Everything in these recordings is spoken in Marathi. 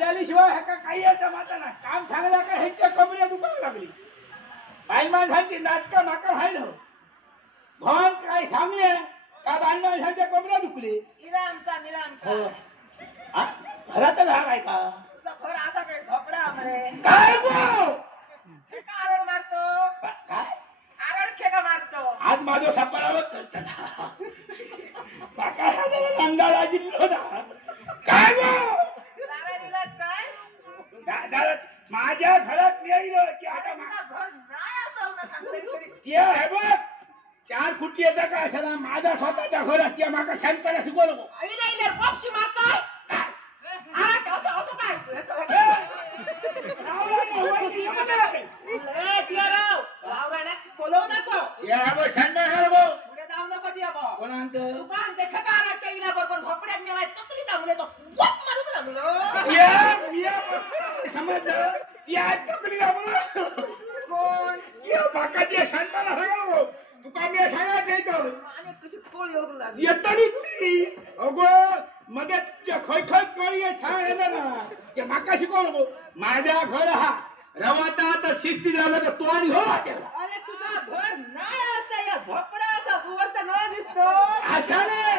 शिवाय ह्याका काही येतं माता ना काम सांगला का ह्यांच्या कमऱ्या दुखायला लागली बायमांसाठी नाटकं माका व्हायला भवन काय सांगले का बायमांसाठी कमऱ्या दुखली इरामचा निराम घरातच हा काय का तुझा घर असा काय झोपडा मध्ये काय गो खेका आरड मारतो काय आरड खेका मारतो आज माझं सापडावं करताना अंदाजा जिल्हो ना काय गो दारा दिलात काय दादा माझ्या घरात नेलं की आता घर नाही असं ना सांगते ते आहे बघ 4 फुटी येतं का अशाला माझा स्वतःच्या घर असते माका शांतपणे शिकवू नको आई नाही पक्षी मारताय आरड असं असं काय बोलवू नको शांत आहे बघ पुढे जाऊ नको दिया भाऊ कोण आणतं दुकान ते खेका आरड टेविला बरोबर झोपड्यात नेवाय तकली थांबले तो वप मारून थांबलो समजलं ती आज टकली कोण बाकाची शांताला सांगा तुका मी सांगायचं येतो आणि तुझी पोळ येऊ लागली येतानी तुम्ही अगो मध्ये खय कळी छान येणार ना ते माका शिकवू नको माझ्या घर हा रवाता तर शिस्ती झालं तर तो आणि हो अरे तुझा घर नाही असं या झोपडा असा उवरता न दिसतो अशा नाही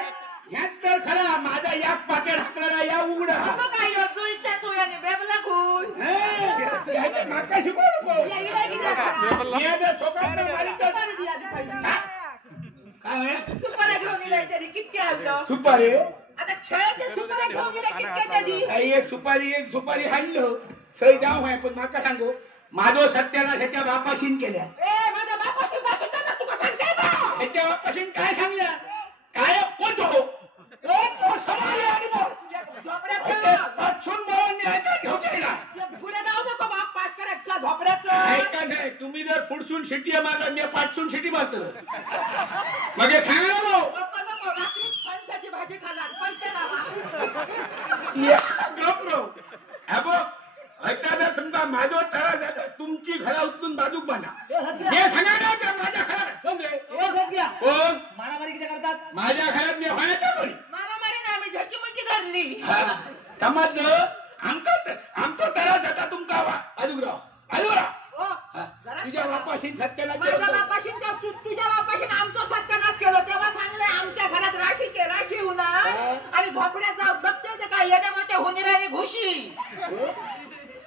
ह्यात तर खरा माझा या पाकेट हाकला या उघडा असं काय योजूच्या तू याने बेबला खून माका शिकवू नको या इडा किती ये जर सोकांना मारीत सुपारी दिया ती पहिली. काय सुपारी घेऊन गेलाय तरी किती आणलं सुपारी आता खेळाचे सुपारी घेऊन गेले किती तरी काही एक सुपारी हाणलं सही जाऊ आहे पण माका सांगू माझं सत्याला त्याच्या बापाशीन केल्या ए माझ्या बापाशी जाशील ना तुका सांगते बा त्याच्या बापाशीन काय सांगल्या काय पोतो तो समाले आणि बोल झोपड्यात पाचून बोलून न्यायचा घेऊ गेला पुढे जाऊ नको बाप पाच करायचा झोपड्याचं ऐका नाही तुम्ही जर पुढसून शिटी मारला मी पाचसून शिटी मारतो मग हे सांगा ना भाऊ नको नको रात्री फणसाची भाजी खाणार पण त्याला ऐका जर तुमचा माझं तळा जाता तुमची घरा उचलून बाजूक बांधा हे सांगा ना त्या माझ्या घरात कोण मारामारी किती करतात माझ्या घरात मी व्हायचं कोणी मारामारी ना आम्ही झटकी मुटकी धरली समजलं आमचा तळा जाता तुमचा बाजूक तुझ्या बापाशी सत्याला माझ्या बापाशी तुझ्या बापाशी आमचं सत्यानाश केलं तेव्हा सांगले आमच्या घरात राशी होणार आणि झोपड्याचा बघते ते काय येण्या मोठ्या हुंदीराने घुशी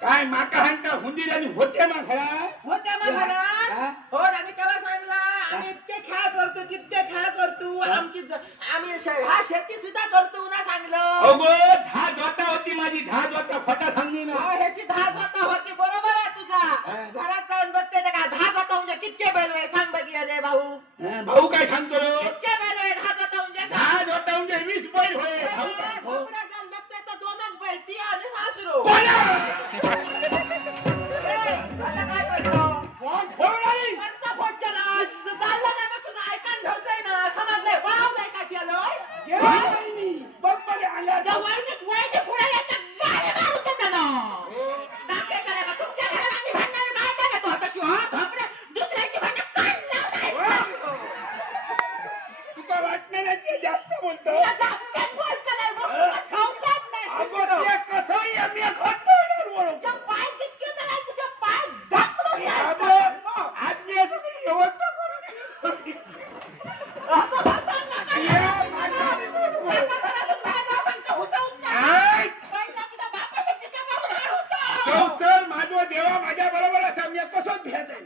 काय माका हाणता हुंदीर आणि होते ना घरात होत्या मग घरात हो आणि तेव्हा सांगला आम्ही इतके खेळ करतो तितके खेळ करतो आम्ही हा शेती सुद्धा करतो ना सांगलं अगो 10 जोता होती माझी 10 जोता खोटा सांगली ना ह्याची 10 जाता होती बरोबर आहे तुझा घरात जाऊन बघते ते का 10 जाता म्हणजे कितके बैल आहे सांग बघी अरे भाऊ भाऊ काय सांगतो कितके बैल आहे 10 जाता म्हणजे 10 जोता म्हणजे 20 बैल होय झोपड्यात जाऊन बघते तर 2च बैल ती आणि सासरू आता काय करतो कोणता फोट केला चालला नाही मग तुझं ऐकान ठेवतंय ना समजलंय वाव नाही का केलं बघ मध्ये आल्या त्या वळीने पुढे येतात गाडी मारून देतं ना टाके करायला तुमच्या घरात आम्ही भांडणारे काय करतो कशी हो झोपड्यात दुसऱ्याची भांडण तुका वाटलं नाही ते जास्त बोलतो जास्त बोलतं नाही मग खाऊन जात नाही कसंही आम्ही पाय कितके झाला तुझ्या पाय ढाकून आज मी असं व्यवस्था करून माझं देवा माझ्या बरोबर असा मी कसंच भेट आहे